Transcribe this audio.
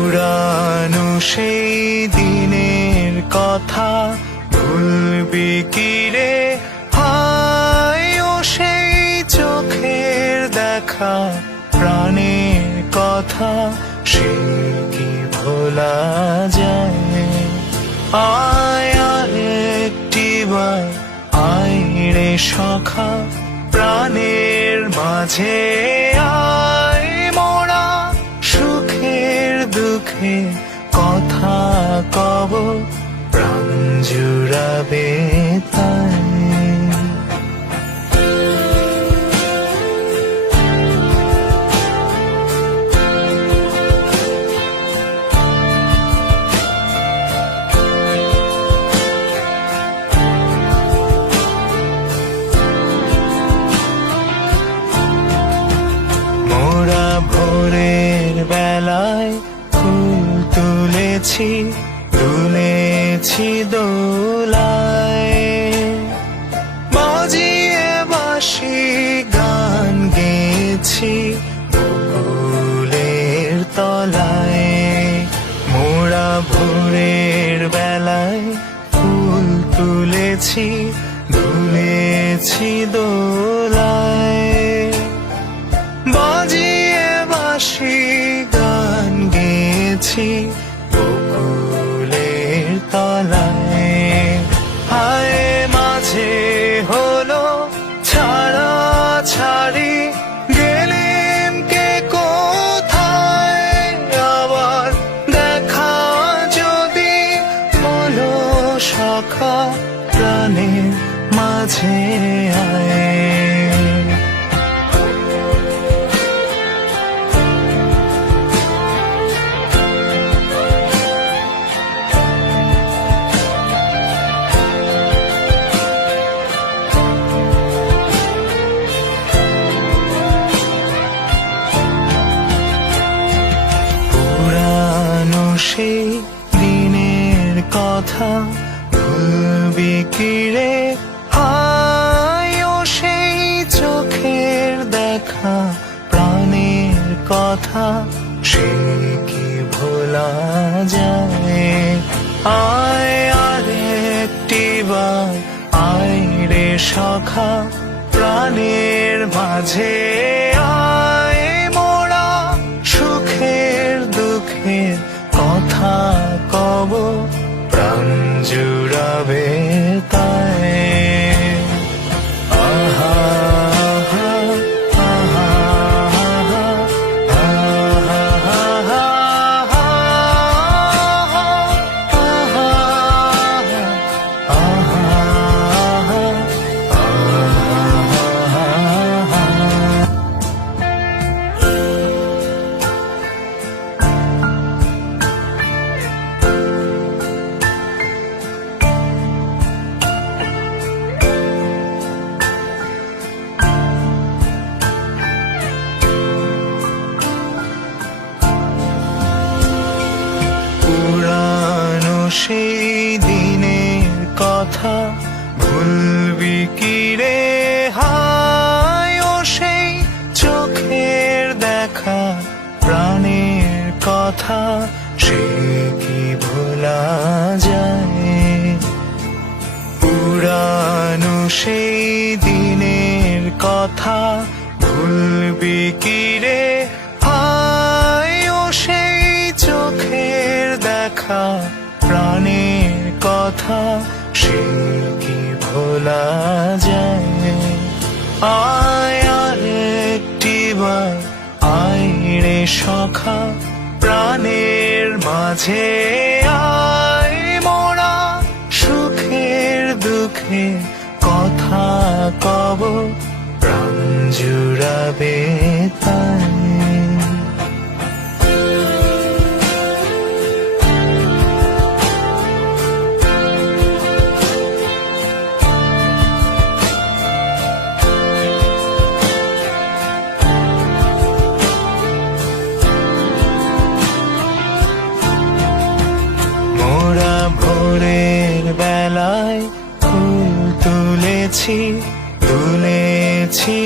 পুরানো সেই দিনের কথা ভুলবি কি রে হায় ও সেই চোখের দেখা প্রাণের কথা সে কি ভোলা যায় আয় আরেকটিবার আয় রে সখা প্রাণের মাঝে আয় মোরা সুখের দুঃখে কথা কব প্রাণ জুড়াবে তাই ভোরের বেলায় ফুল তুলেছি তুলেছি দোলায় বাজিয়ে বাঁশি গান গেয়েছি বকুলের তলায় মোরা ভোরের বেলায় ফুল তুলেছি তুলেছি দোলায় বাজিয়ে বাঁশি গান গেয়েছি বকুলের তলায় হায় মাঝে হলো ছাড়া ছাড়ি গেলেম কে কোথায় আবার দেখা যদি হলো সখা প্রাণের মাঝে আয় সেই দিনের কথা ভুলবি কি রে হায় ও সেই চোখের দেখা প্রাণের কথা সে কি ভোলা যায় আয় আরেকটিবার আয় রে সখা প্রাণের মাঝে আয় মোরা সুখের দুঃখের কথা কব প্রাণ জুড়াবে তাই আহা আহা আহা পুরানো সেই দিনের কথা ভুলবি কি রে হায় ও সেই চোখের দেখা প্রাণের কথা সে কি ভোলা যায় পুরানো সেই দিনের কথা ভুলবি কি রে হায় ও সেই চোখের দেখা প্রাণের কথা সে কি ভোলা যায় আয় আরেকটিবার আয় রে সখা প্রাণের মাঝে আয় মোরা সুখের দুঃখে কথা কব প্রাণ জুড়াবে তাই ভোরের বেলায় ফুল তুলেছি তুলেছি